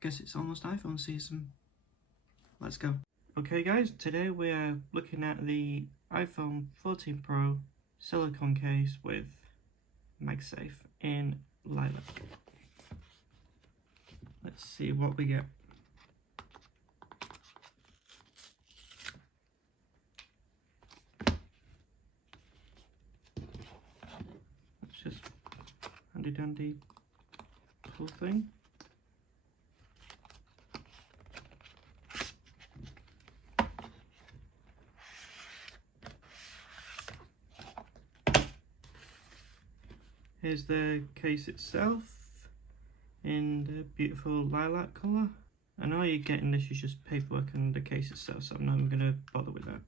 guess it's almost iPhone season. Let's go. Okay guys, today we are looking at the iPhone 14 Pro silicone case with MagSafe in lilac. Let's see what we get. It's just handy dandy cool thing. Here's the case itself in the beautiful lilac colour. And all you're getting this is just paperwork and the case itself, so I'm not even going to bother with that.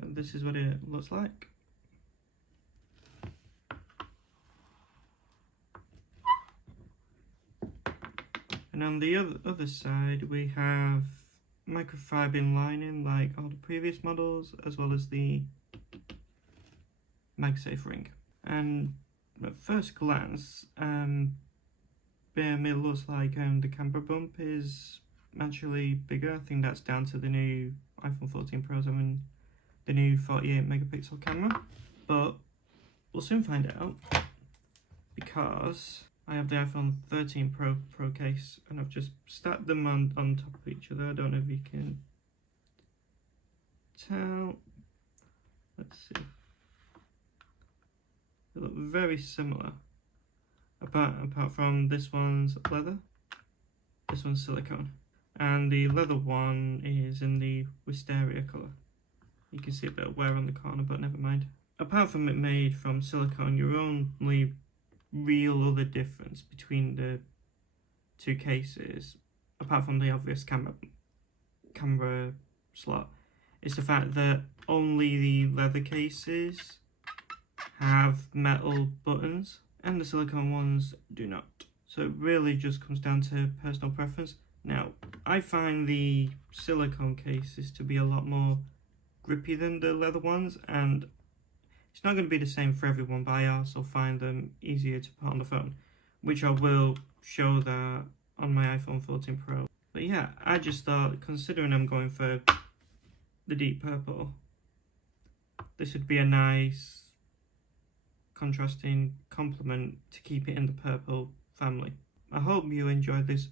So this is what it looks like. And on the other side we have microfiber lining like all the previous models, as well as the MagSafe ring. And at first glance, it looks like the camera bump is actually bigger. I think that's down to the new iPhone 14 Pros having the new 48 megapixel camera, but we'll soon find out, because I have the iPhone 13 Pro case and I've just stacked them on top of each other. I don't know if you can tell. Let's see. They look very similar, apart from this one's leather, this one's silicone, and the leather one is in the wisteria colour. You can see a bit of wear on the corner, but never mind. Apart from it made from silicone, your only real other difference between the two cases, apart from the obvious camera slot, is the fact that only the leather cases have metal buttons and the silicone ones do not. So it really just comes down to personal preference. Now, I find the silicone cases to be a lot more grippy than the leather ones, and it's not going to be the same for everyone, but I also find them easier to put on the phone, which I will show that on my iPhone 14 Pro. But yeah, I just thought, considering I'm going for the deep purple, this would be a nice contrasting complement to keep it in the purple family. I hope you enjoyed this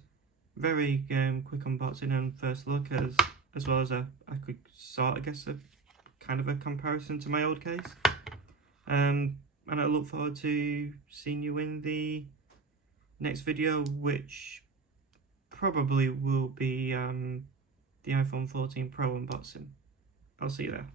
very quick unboxing and first look, as well as a quick sort, I guess, a kind of a comparison to my old case. And I look forward to seeing you in the next video, which probably will be the iPhone 14 Pro unboxing. I'll see you there.